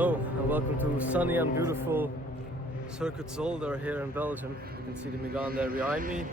Hello and welcome to sunny and beautiful Circuit Zolder here in Belgium. You can see the Megane there behind me.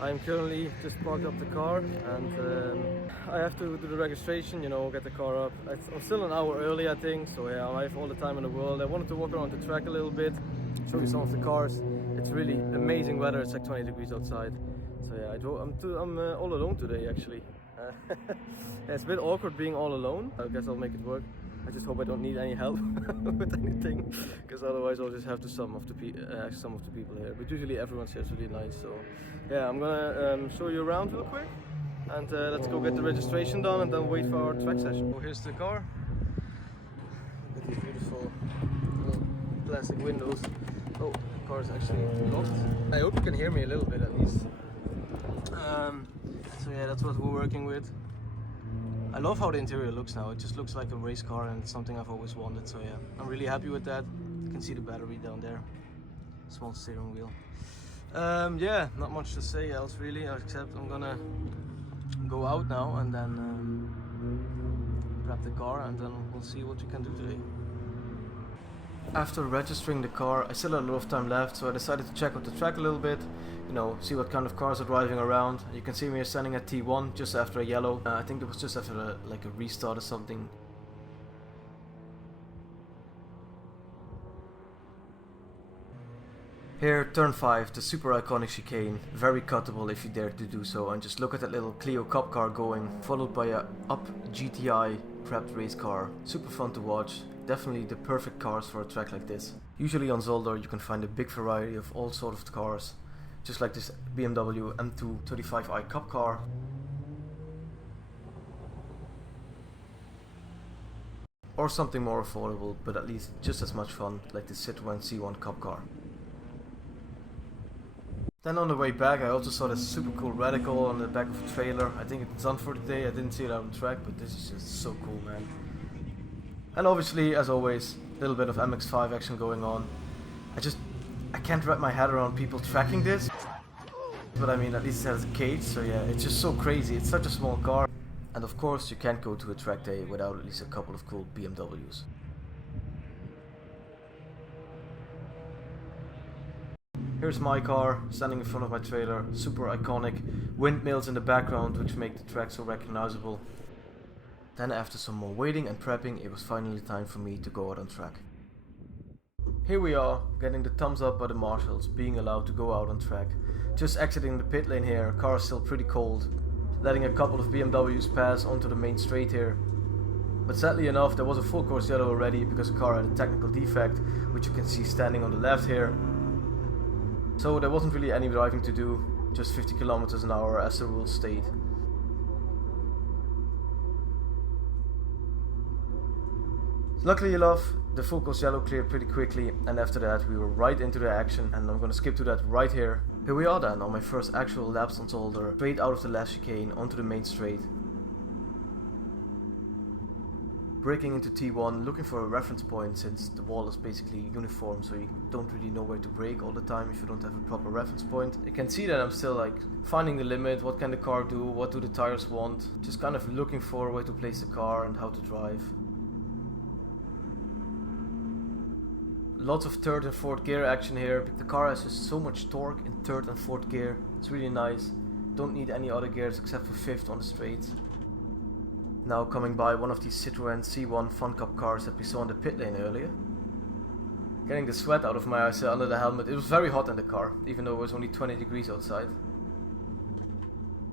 I'm currently just parked up the car and I have to do the registration, get the car up. I'm still an hour early I think, so yeah, I have all the time in the world. I wanted to walk around the track a little bit, show you some of the cars. It's really amazing weather, it's like 20 degrees outside. So yeah, I'm all alone today actually. Yeah, it's a bit awkward being all alone. I guess I'll make it work. I just hope I don't need any help with anything, because otherwise I'll just have to ask some of the people here. But usually everyone's here, it's really nice. So yeah, I'm gonna show you around real quick, and let's go get the registration done and then wait for our track session. So here's the car. Look at these beautiful little plastic windows. Oh, the car is actually locked. I hope you can hear me a little bit at least. So yeah, that's what we're working with. I love how the interior looks now. It just looks like a race car and it's something I've always wanted. So yeah, I'm really happy with that. You can see the battery down there. Small steering wheel. Yeah, not much to say else really, except I'm gonna go out now and then grab the car and then we'll see what we can do today. After registering the car, I still had a lot of time left, so I decided to check out the track a little bit, see what kind of cars are driving around. You can see me standing at T1 just after a yellow. I think it was just after a restart or something. Here, turn 5, the super iconic chicane, very cuttable if you dare to do so, and just look at that little Clio Cup car going, followed by a up GTI prepped race car. Super fun to watch, definitely the perfect cars for a track like this. Usually on Zolder you can find a big variety of all sorts of cars, just like this BMW M2 35i Cup car. Or something more affordable, but at least just as much fun, like this Citroën C1 Cup car. Then on the way back I also saw this super cool Radical on the back of a trailer. I think it's done for the day. I didn't see it out on track, but this is just so cool, man. And obviously, as always, a little bit of MX-5 action going on. I can't wrap my head around people tracking this. But I mean, at least it has a cage, so yeah, it's just so crazy. It's such a small car. And of course, you can't go to a track day without at least a couple of cool BMWs. Here's my car, standing in front of my trailer, super iconic, windmills in the background which make the track so recognizable. Then after some more waiting and prepping, it was finally time for me to go out on track. Here we are, getting the thumbs up by the marshals, being allowed to go out on track. Just exiting the pit lane here, car is still pretty cold, letting a couple of BMWs pass onto the main straight here. But sadly enough, there was a full course yellow already because the car had a technical defect, which you can see standing on the left here. So there wasn't really any driving to do, just 50 km an hour as the rules state. Luckily enough, the full course yellow cleared pretty quickly, and after that we were right into the action, and I'm gonna skip to that right here. Here we are then, on my first actual laps on Zolder, straight out of the last chicane onto the main straight. Braking into T1, looking for a reference point since the wall is basically uniform, so you don't really know where to brake all the time if you don't have a proper reference point. You can see that I'm still finding the limit, what can the car do, what do the tires want, just kind of looking for where to place the car and how to drive. Lots of third and fourth gear action here. The car has just so much torque in third and fourth gear, it's really nice. Don't need any other gears except for fifth on the straights. Now coming by one of these Citroën C1 Fun Cup cars that we saw in the pit lane earlier. Getting the sweat out of my eyes under the helmet. It was very hot in the car, even though it was only 20 degrees outside.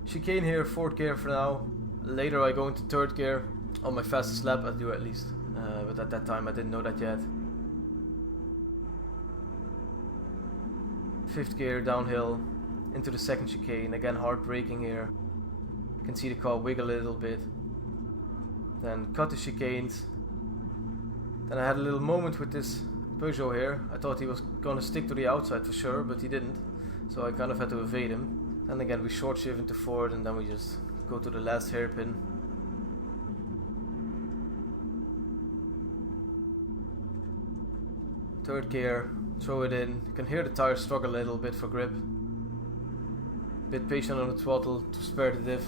Chicane here, fourth gear for now. Later I go into third gear, on my fastest lap I do at least. But at that time I didn't know that yet. Fifth gear downhill, into the second chicane, again hard braking here. You can see the car wiggle a little bit. Then cut the chicanes. Then I had a little moment with this Peugeot here. I thought he was gonna stick to the outside for sure, but he didn't. So I kind of had to evade him. Then again we short shift into forward and then we just go to the last hairpin. Third gear, throw it in. You can hear the tires struggle a little bit for grip. Bit patient on the throttle to spare the diff.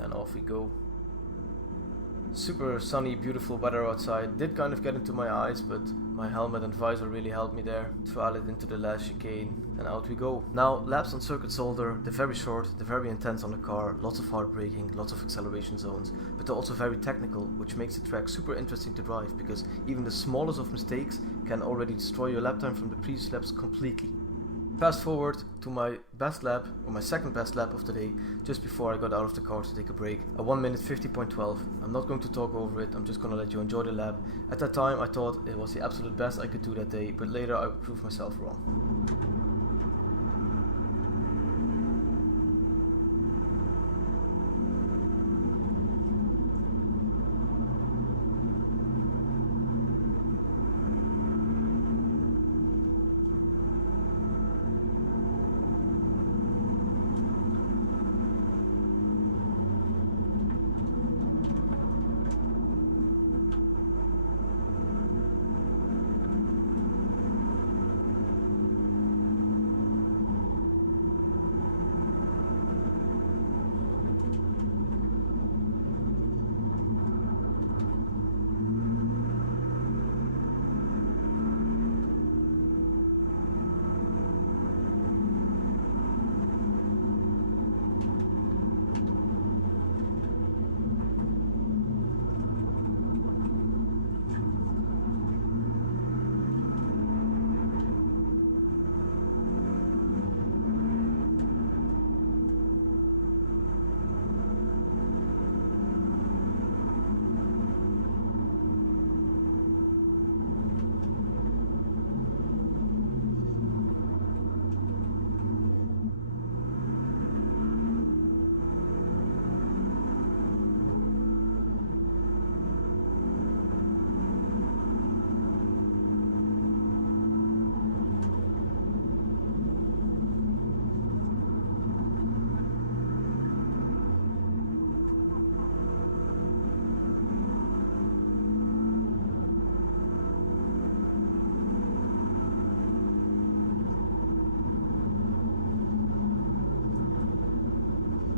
And off we go. Super sunny, beautiful weather outside. Did kind of get into my eyes, but my helmet and visor really helped me there. Throttle it into the last chicane, and out we go. Now, laps on Circuit Zolder, they're very short, they're very intense on the car, lots of hard braking, lots of acceleration zones, but they're also very technical, which makes the track super interesting to drive, because even the smallest of mistakes can already destroy your lap time from the previous laps completely. Fast forward to my best lap, or my second best lap of the day, just before I got out of the car to take a break. A 1 minute 50.12. I'm not going to talk over it, I'm just going to let you enjoy the lap. At that time I thought it was the absolute best I could do that day, but later I proved myself wrong.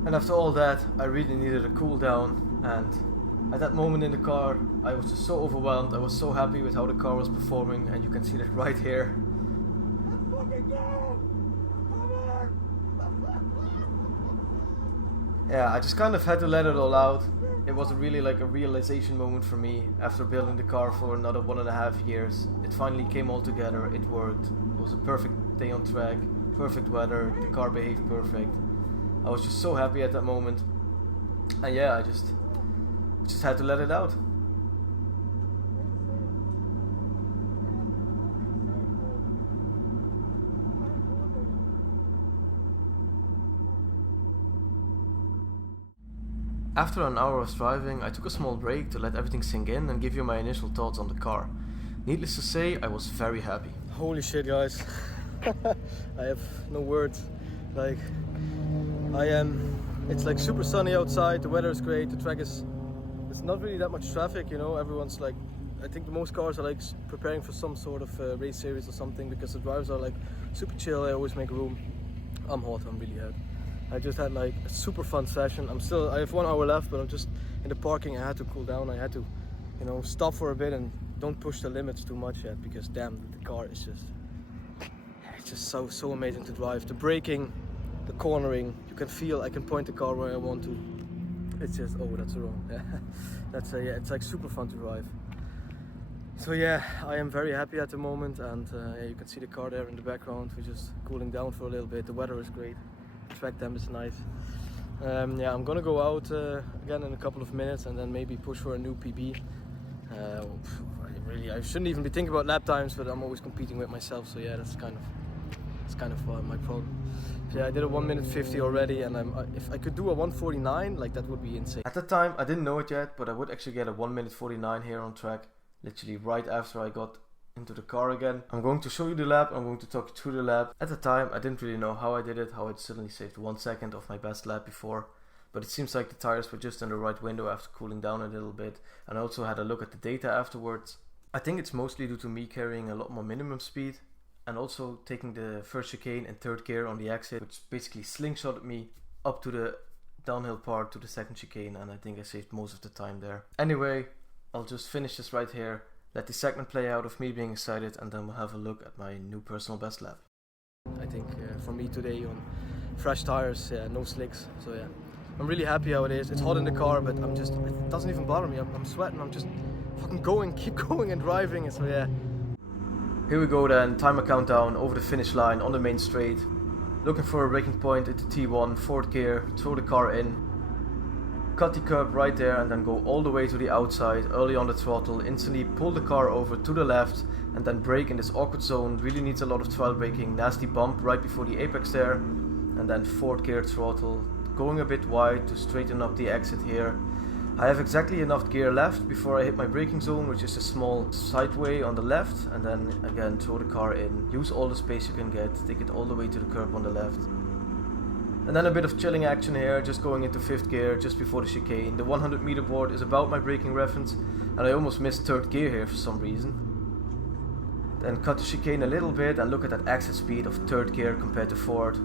And after all that, I really needed a cool down, and at that moment in the car, I was just so overwhelmed. I was so happy with how the car was performing, and you can see that right here. Let's fucking go! Come on! Yeah, I just kind of had to let it all out. It was really like a realization moment for me after building the car for another 1.5 years. It finally came all together, it worked. It was a perfect day on track, perfect weather, the car behaved perfect. I was just so happy at that moment, and yeah, I just had to let it out. After an hour of driving, I took a small break to let everything sink in and give you my initial thoughts on the car. Needless to say, I was very happy. Holy shit, guys. I have no words. Like, it's like super sunny outside, the weather is great, the track is, there's not really that much traffic, you know, everyone's like, I think most cars are like preparing for some sort of race series or something, because the drivers are like super chill, they always make room. I'm hot, I'm really hot. I just had like a super fun session. I have 1 hour left, but I'm just in the parking, I had to cool down, I had to, you know, stop for a bit and don't push the limits too much yet, because damn, the car is just so amazing to drive. The braking, the cornering, you can feel, I can point the car where I want to. It's just, oh, that's wrong. Yeah, it's like super fun to drive. So yeah, I am very happy at the moment, and yeah, you can see the car there in the background. We're just cooling down for a little bit. The weather is great. The track temp is nice. Yeah, I'm gonna go out again in a couple of minutes and then maybe push for a new PB. I shouldn't even be thinking about lap times, but I'm always competing with myself. So yeah, that's kind of my problem. So yeah, I did a 1 minute 50 already, and if I could do a 1:49, like that would be insane. At the time, I didn't know it yet, but I would actually get a 1 minute 49 here on track, literally right after I got into the car again. I'm going to show you the lap, I'm going to talk you through the lap. At the time, I didn't really know how I did it, how I suddenly saved 1 second of my best lap before. But it seems like the tires were just in the right window after cooling down a little bit. And I also had a look at the data afterwards. I think it's mostly due to me carrying a lot more minimum speed, and also taking the first chicane in third gear on the exit, which basically slingshotted me up to the downhill part to the second chicane, and I think I saved most of the time there. Anyway, I'll just finish this right here, let the segment play out of me being excited, and then we'll have a look at my new personal best lap. I think for me today on fresh tires, no slicks, so yeah. I'm really happy how it is. It's hot in the car, but it doesn't even bother me. I'm sweating, I'm just fucking going, keep going and driving, so yeah. Here we go then, timer countdown over the finish line on the main straight. Looking for a braking point into T1, fourth gear, throw the car in. Cut the curb right there and then go all the way to the outside, early on the throttle, instantly pull the car over to the left and then brake in this awkward zone. Really needs a lot of trial braking, nasty bump right before the apex there. And then fourth gear throttle, going a bit wide to straighten up the exit here. I have exactly enough gear left before I hit my braking zone, which is a small sideway on the left, and then again throw the car in, use all the space you can get, take it all the way to the curb on the left. And then a bit of chilling action here, just going into fifth gear just before the chicane. The 100 meter board is about my braking reference, and I almost missed third gear here for some reason. Then cut the chicane a little bit and look at that exit speed of third gear compared to fourth.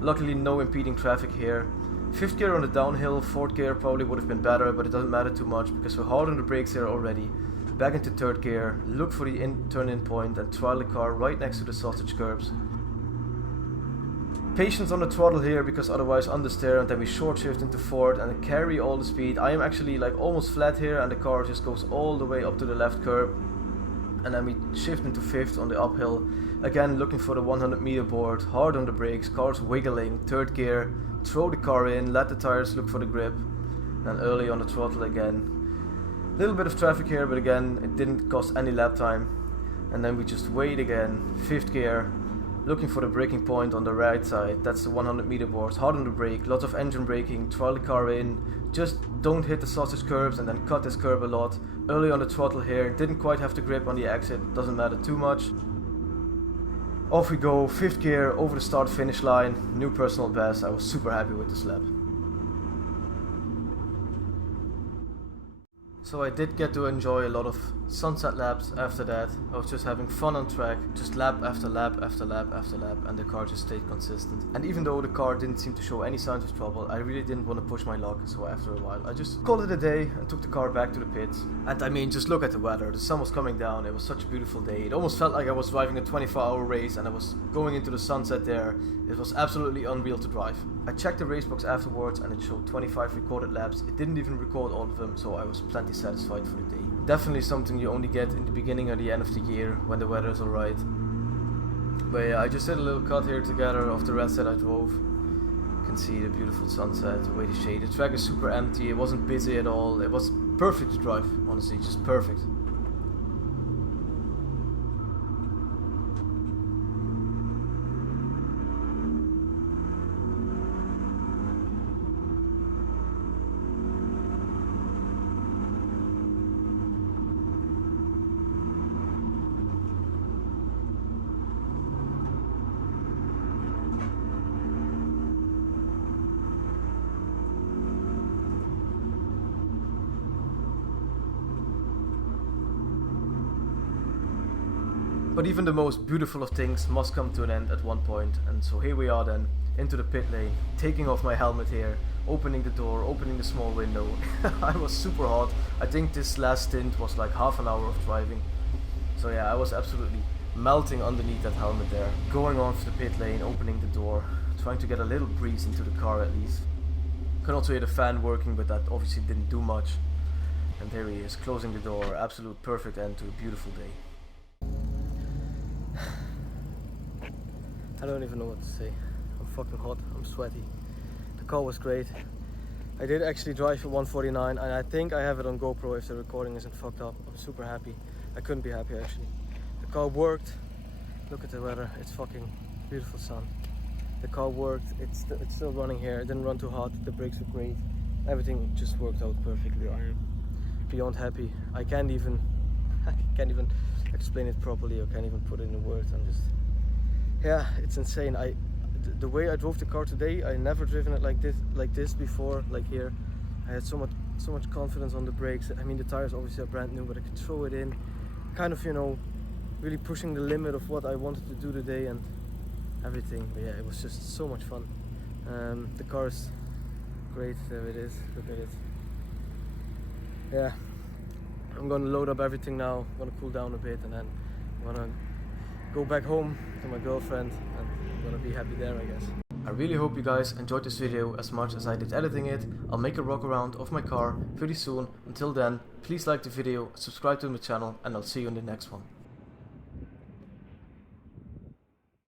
Luckily no impeding traffic here. Fifth gear on the downhill, fourth gear probably would have been better, but it doesn't matter too much because we're hard on the brakes here already. Back into third gear, look for the turn-in point and trial the car right next to the sausage curbs. Patience on the throttle here because otherwise understeer, and then we short shift into fourth and carry all the speed. I am actually like almost flat here and the car just goes all the way up to the left curb. And then we shift into fifth on the uphill. Again looking for the 100 meter board, hard on the brakes, car's wiggling, third gear. Throw the car in, let the tires look for the grip, and early on the throttle again. Little bit of traffic here, but again it didn't cost any lap time. And then we just wait again, fifth gear, looking for the braking point on the right side. That's the 100 meter boards, hard on the brake, lots of engine braking, throw the car in, just don't hit the sausage curbs and then cut this curb a lot. Early on the throttle here, didn't quite have the grip on the exit, doesn't matter too much. Off we go, fifth gear, over the start finish line, new personal best. I was super happy with this lap. So I did get to enjoy a lot of sunset laps after that. I was just having fun on track, just lap after lap after lap after lap, and the car just stayed consistent. And even though the car didn't seem to show any signs of trouble, I really didn't want to push my luck, so after a while I just called it a day and took the car back to the pits. And I mean, just look at the weather, the sun was coming down, it was such a beautiful day. It almost felt like I was driving a 24-hour race and I was going into the sunset there. It was absolutely unreal to drive. I checked the racebox afterwards and it showed 25 recorded laps. It didn't even record all of them, so I was plenty satisfied for the day. Definitely something you only get in the beginning or the end of the year when the weather is alright. But yeah, I just did a little cut here together of the rest that I drove. You can see the beautiful sunset, the way the shade. The track is super empty, it wasn't busy at all. It was perfect to drive, honestly, just perfect. But even the most beautiful of things must come to an end at one point, and so here we are then, into the pit lane, taking off my helmet here, opening the door, opening the small window. I was super hot. I think this last stint was like half an hour of driving. So yeah, I was absolutely melting underneath that helmet there. Going on for the pit lane, opening the door, trying to get a little breeze into the car at least. Can also hear the fan working, but that obviously didn't do much. And there he is, closing the door, absolute perfect end to a beautiful day. I don't even know what to say. I'm fucking hot, I'm sweaty. The car was great. I did actually drive at 149 and I think I have it on GoPro if the recording isn't fucked up. I'm super happy. I couldn't be happier actually. The car worked. Look at the weather, it's fucking beautiful sun. The car worked, it's still running here. It didn't run too hot, the brakes were great. Everything just worked out perfectly. I am beyond happy. I can't even explain it properly or can't even put it in words. I'm just, yeah, it's insane. The way I drove the car today, I never driven it like this before, like here. I had so much confidence on the brakes. I mean, the tires obviously are brand new, but I could throw it in, kind of, you know, really pushing the limit of what I wanted to do today and everything. But yeah, it was just so much fun. The car is great, there it is, look at it. Yeah, I'm gonna load up everything now, I'm gonna cool down a bit, and then I'm gonna go back home to my girlfriend, and I'm gonna be happy there, I guess. I really hope you guys enjoyed this video as much as I did editing it. I'll make a walk around of my car pretty soon. Until then, please like the video, subscribe to my channel, and I'll see you in the next one.